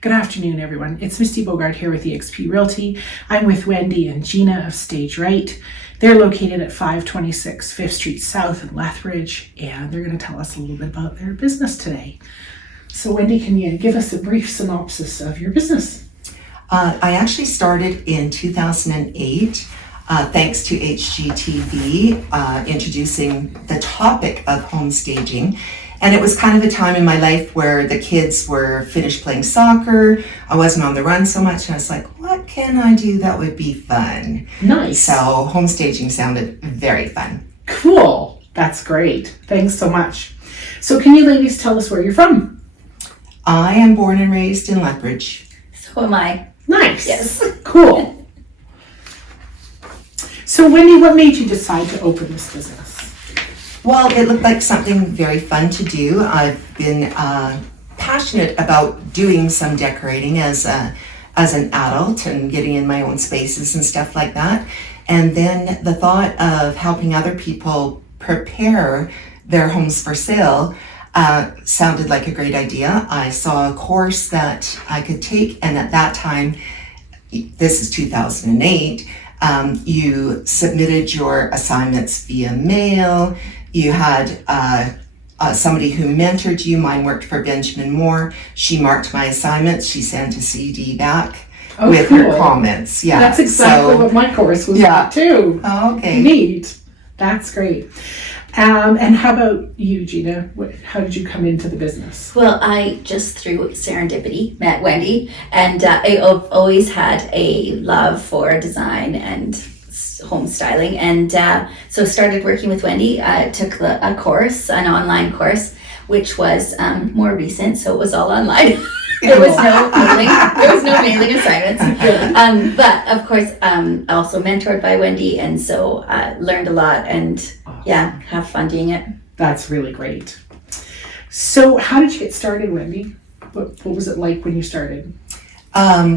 Good afternoon, everyone. It's Misty Bogart here with eXp Realty. I'm with Wendy and Gina of StageRight. They're located at 526 5th Street South in Lethbridge, and they're going to tell us a little bit about their business today. So Wendy, can you give us a brief synopsis of your business? I actually started in 2008, thanks to HGTV introducing the topic of home staging. And it was kind of a time in my life where the kids were finished playing soccer. I wasn't on the run so much. And I was like, what can I do that would be fun? Nice. So home staging sounded very fun. Cool. That's great. Thanks so much. So can you ladies tell us where you're from? I am born and raised in Lethbridge. So am I. Nice. Yes. Cool. So Wendy, what made you decide to open this business? Well, it looked like something very fun to do. I've been passionate about doing some decorating as an adult and getting in my own spaces and stuff like that. And then the thought of helping other people prepare their homes for sale sounded like a great idea. I saw a course that I could take, and at that time, this is 2008, you submitted your assignments via mail. You had somebody who mentored you. Mine worked for Benjamin Moore. She marked my assignments. She sent a CD back with her comments. Yeah, that's exactly what my course was like too. Oh, okay. Neat. That's great. And how about you, Gina? How did you come into the business? Well, I just through serendipity met Wendy, and I've always had a love for design and home styling, and so started working with Wendy. I took a course, an online course, which was more recent, so it was all online. There was no mailing assignments. But of course, also mentored by Wendy, and so learned a lot, and have fun doing it. That's really great. So how did you get started, Wendy? What was it like when you started?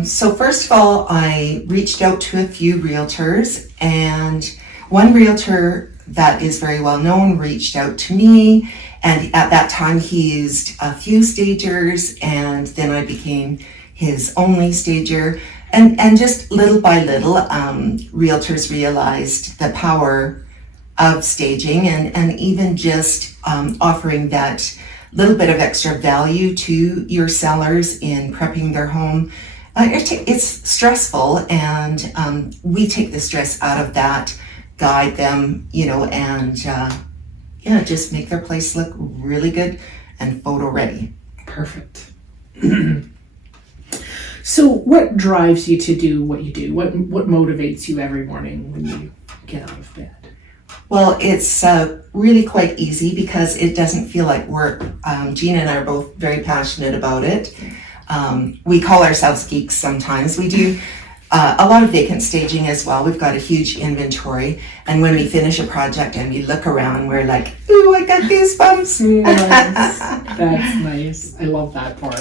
So first of all, I reached out to a few realtors, and one realtor that is very well known reached out to me, and at that time he used a few stagers, and then I became his only stager, and just little by little realtors realized the power of staging, and even just offering that little bit of extra value to your sellers in prepping their home. It's stressful, and we take the stress out of that, guide them, and just make their place look really good and photo ready. Perfect. So what drives you to do what you do? What motivates you every morning when you get out of bed? Well, it's really quite easy because it doesn't feel like work. Gina and I are both very passionate about it. We call ourselves geeks sometimes. We do a lot of vacant staging as well. We've got a huge inventory, and when we finish a project and we look around, we're like, ooh, I got goosebumps. Nice. That's nice. I love that part.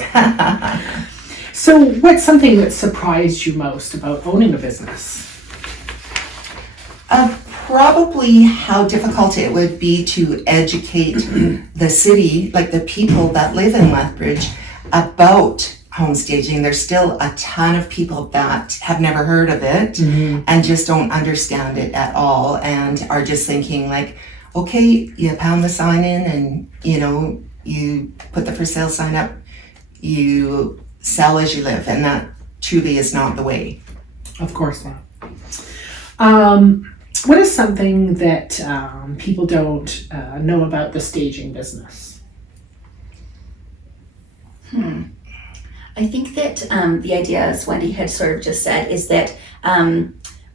So what's something that surprised you most about owning a business? Probably how difficult it would be to educate the city, like the people that live in Lethbridge, about home staging. There's still a ton of people that have never heard of it and just don't understand it at all, and are just thinking like, okay, you pound the sign in, and you put the for sale sign up, you sell as you live, and that truly is not the way. Of course not. What is something that people don't know about the staging business? I think that the idea, as Wendy had sort of just said, is that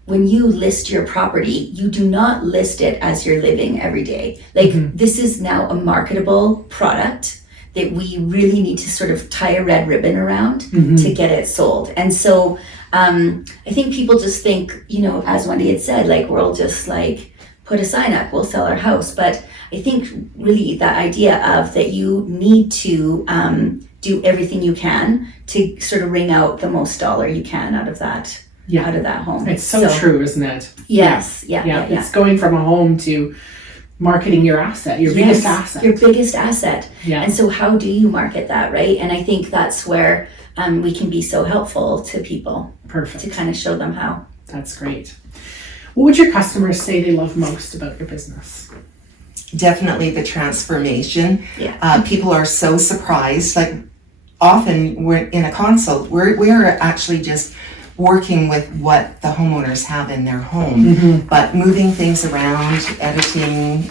when you list your property, you do not list it as you're living every day. Like this is now a marketable product that we really need to sort of tie a red ribbon around to get it sold. And so I think people just think, as Wendy had said, like we'll just like put a sign up, we'll sell our house. But I think really that idea of that you need to do everything you can to sort of wring out the most dollar you can out of that home. It's so true, isn't it? Yes. Yeah. It's going from a home to marketing your asset, your biggest asset. Your biggest asset. Yeah. And so how do you market that, right? And I think that's where we can be so helpful to people Perfect. to kind of show them how. That's great. What would your customers say they love most about your business? Definitely the transformation. Yeah. People are so surprised. Like often we're in a consult, we're actually just working with what the homeowners have in their home, but moving things around, editing,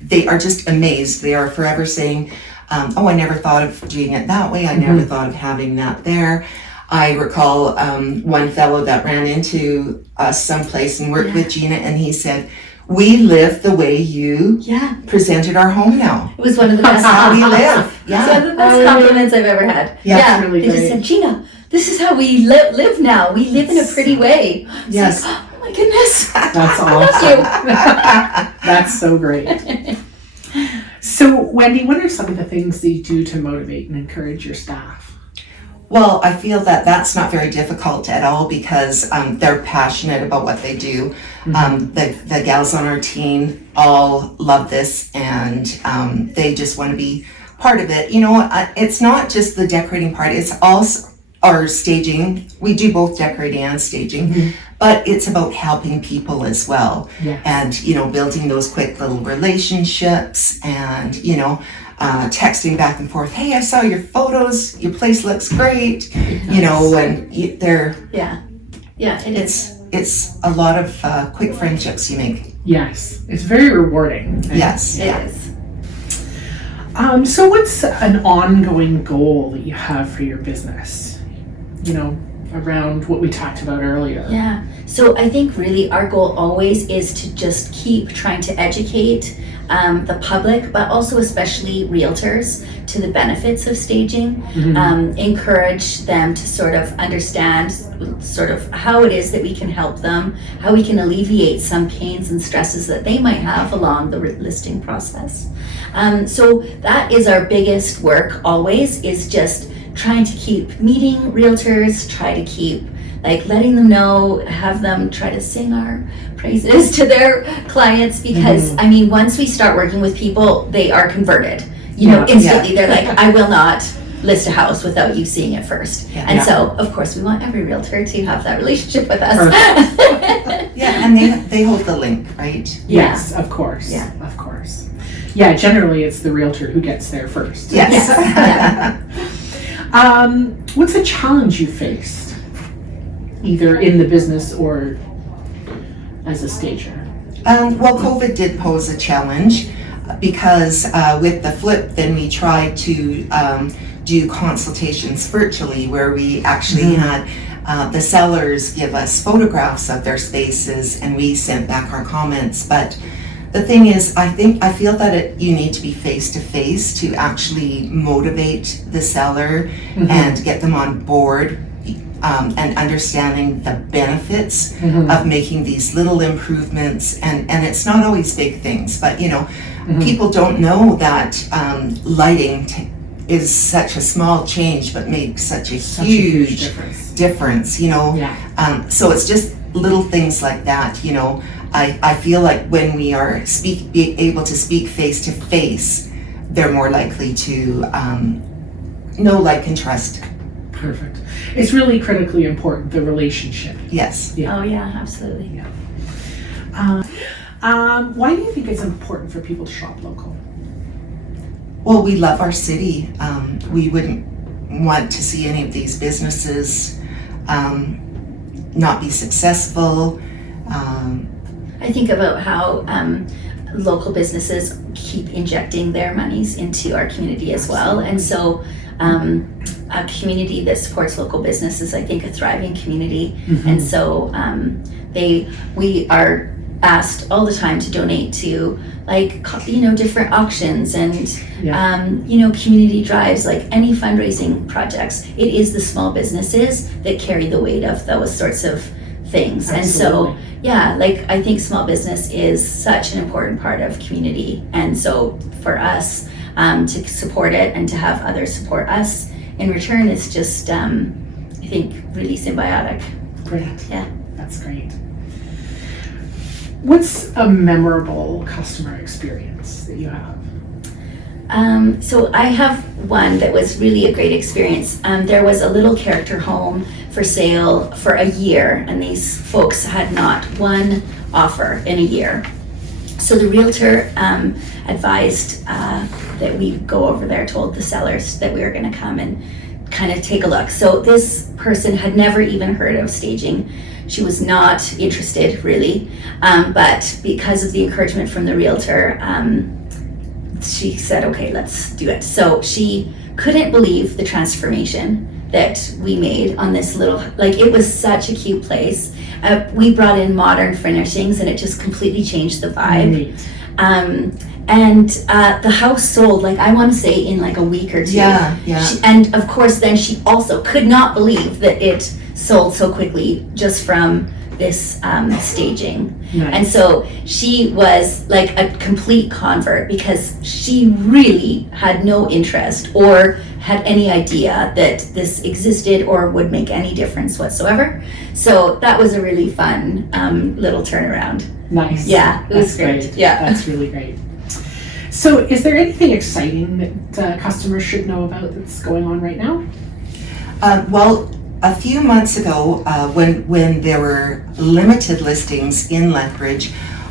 they are just amazed. They are forever saying, oh, I never thought of doing it that way. I never thought of having that there. I recall one fellow that ran into us someplace and worked with Gina, and he said, we live the way you presented our home now. It was one of the best. How we live. It's one of the best compliments I've ever had. Yeah, really they just great. said, Gina, this is how we live now. We live in a pretty way. It's Yes. like, oh my goodness. That's I love awesome. That's so great. So, Wendy, what are some of the things that you do to motivate and encourage your staff? Well, I feel that that's not very difficult at all because they're passionate about what they do. The gals on our team all love this, and they just want to be part of it. You know, it's not just the decorating part, it's also our staging. We do both decorating and staging, but it's about helping people as well. Yes. And, you know, building those quick little relationships and, you know, texting back and forth, hey, I saw your photos, your place looks great, you know, and they're, Yeah, it is. it's a lot of quick friendships you make. Yes, it's very rewarding. Yes. It is. So what's an ongoing goal that you have for your business? You know, around what we talked about earlier. Yeah. So I think really our goal always is to just keep trying to educate the public, but also especially realtors, to the benefits of staging. Encourage them to sort of understand sort of how it is that we can help them, how we can alleviate some pains and stresses that they might have along the listing process. So that is our biggest work always, is just trying to keep meeting realtors, try to keep like letting them know, have them try to sing our praises to their clients, because I mean, once we start working with people, they are converted, you know, instantly. They're like, I will not list a house without you seeing it first. And so of course we want every realtor to have that relationship with us. Yeah, and they hold the link, right? Yes, of course. Yeah. Of course. Yeah, generally it's the realtor who gets there first. Yes. What's a challenge you faced, either in the business or as a stager? Well, COVID did pose a challenge because with the flip, then we tried to do consultations virtually, where we actually had the sellers give us photographs of their spaces and we sent back our comments. But the thing is, I feel that you need to be face to face to actually motivate the seller and get them on board and understanding the benefits of making these little improvements. And it's not always big things, but you know, people don't know that lighting is such a small change, but makes such a huge difference, you know. So it's just little things like that, you know. I feel like when we are be able to speak face to face, they're more likely to know, like, and trust. Perfect. It's really critically important, the relationship. Yes. Oh yeah, absolutely. Why do you think it's important for people to shop local? Well, we love our city. We wouldn't want to see any of these businesses not be successful. I think about how local businesses keep injecting their monies into our community as well. And so a community that supports local business is, I think, a thriving community. And so we are asked all the time to donate to, like, you know, different auctions and you know, community drives, like any fundraising projects. It is the small businesses that carry the weight of those sorts of things. Absolutely. And so yeah, like, I think small business is such an important part of community, and so for us to support it and to have others support us in return is just I think really symbiotic. Great. Yeah. That's great. What's a memorable customer experience that you have? So I have one that was really a great experience. There was a little character home for sale for a year, and these folks had not one offer in a year. So the realtor advised that we go over there, told the sellers that we were going to come and kind of take a look. So this person had never even heard of staging. She was not interested really, but because of the encouragement from the realtor, she said, okay, let's do it. So she couldn't believe the transformation that we made on this little, like, it was such a cute place. We brought in modern furnishings and it just completely changed the vibe. Neat. And the house sold, like, I want to say in like a week or two. Yeah. And of course then she also could not believe that it sold so quickly just from this staging. Nice. And so she was like a complete convert because she really had no interest or had any idea that this existed or would make any difference whatsoever. So that was a really fun little turnaround. Nice. Yeah, it was That's great. Yeah. That's really great. So is there anything exciting that customers should know about that's going on right now? Well, a few months ago, when there were limited listings in Lethbridge,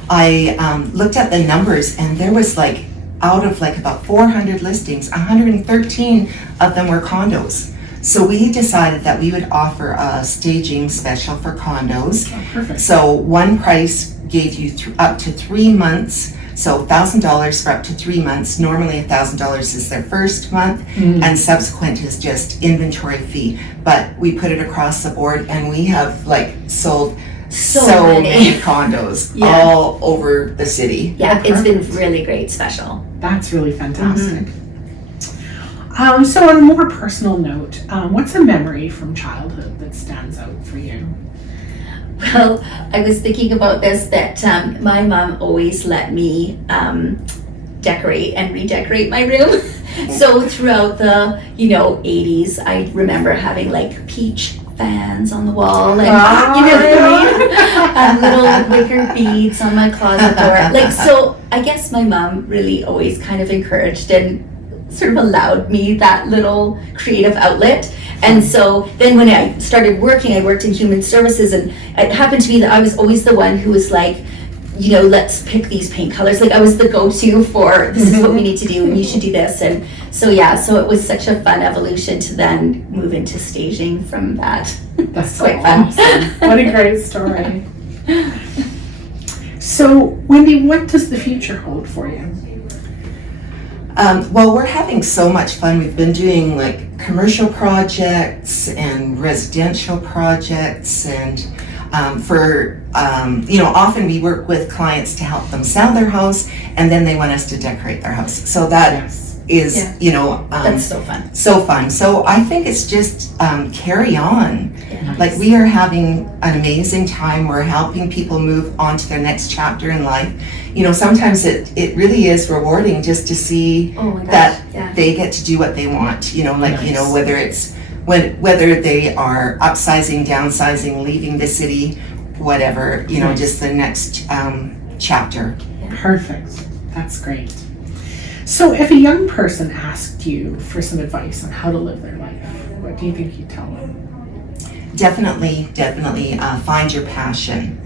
I looked at the numbers, and there was like, out of like about 400 listings, 113 of them were condos. So we decided that we would offer a staging special for condos. Oh, perfect. So one price gave you up to 3 months. So $1,000 for up to 3 months. Normally $1,000 is their first month, and subsequent is just inventory fee. But we put it across the board, and we have like sold so many condos all over the city. Yeah, it's been really great special. That's really fantastic. So on a more personal note, what's a memory from childhood that stands out for you? Well, I was thinking about this, that my mom always let me decorate and redecorate my room. So throughout the 80s, I remember having like peach fans on the wall, and you know what I mean? Little wicker beads on my closet door. Like, so I guess my mom really always kind of encouraged and sort of allowed me that little creative outlet. And so then when I started working, I worked in human services, and it happened to be that I was always the one who was like, let's pick these paint colors. Like, I was the go-to for, this is what we need to do and you should do this. And so so it was such a fun evolution to then move into staging from that. That's quite fun. fun. What a great story. So Wendy, what does the future hold for you? Well, we're having so much fun. We've been doing like commercial projects and residential projects, and often we work with clients to help them sell their house, and then they want us to decorate their house. So that is, That's so fun. So fun. So I think it's just carry on. Nice. Like, we are having an amazing time. We're helping people move on to their next chapter in life. Sometimes it really is rewarding just to see that they get to do what they want. Nice. Whether they are upsizing, downsizing, leaving the city, whatever, Nice. just the next chapter. Perfect. That's great. So if a young person asked you for some advice on how to live their life, what do you think you'd tell them? Definitely find your passion.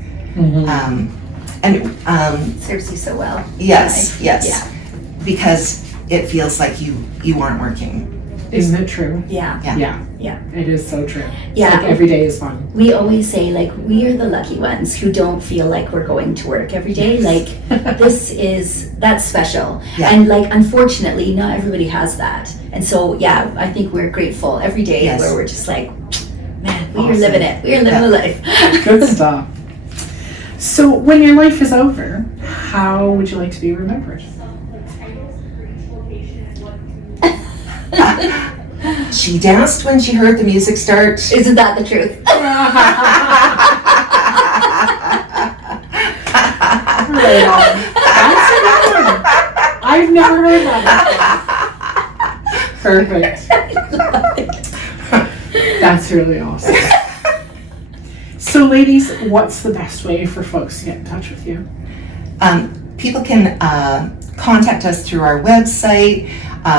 Serves you so well. Yes, Life. yes. Yeah. Because it feels like you aren't working. Isn't it true? Yeah. Yeah. It is so true. It's Yeah. like every day is fun. We always say, like, we are the lucky ones who don't feel like we're going to work every day. Like, that's special. Yeah. And like, unfortunately, not everybody has that. And so, I think we're grateful every day where we're just like, man, we are living it. We are living the life. Good stuff. So when your life is over, how would you like to be remembered? She danced when she heard the music start. Isn't that the truth? Right on. That's a good one. I've never heard that before. Perfect. That's really awesome. So ladies, what's the best way for folks to get in touch with you? People can contact us through our website.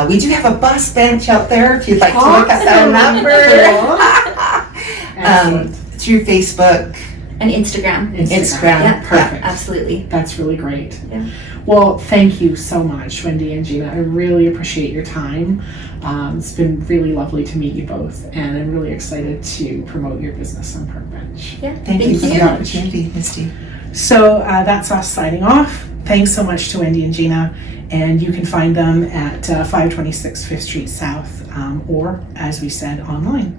We do have a bus bench out there if you'd like to look at that number. Through Facebook. And Instagram. Instagram. Yeah, Perfect. absolutely. That's really great. Yeah. Well, thank you so much, Wendy and Gina. I really appreciate your time. It's been really lovely to meet you both, and I'm really excited to promote your business on Park Bench. Yeah. Thank you for the opportunity, Misty. So that's us signing off. Thanks so much to Wendy and Gina, and you can find them at 526 5th Street South, or as we said, online.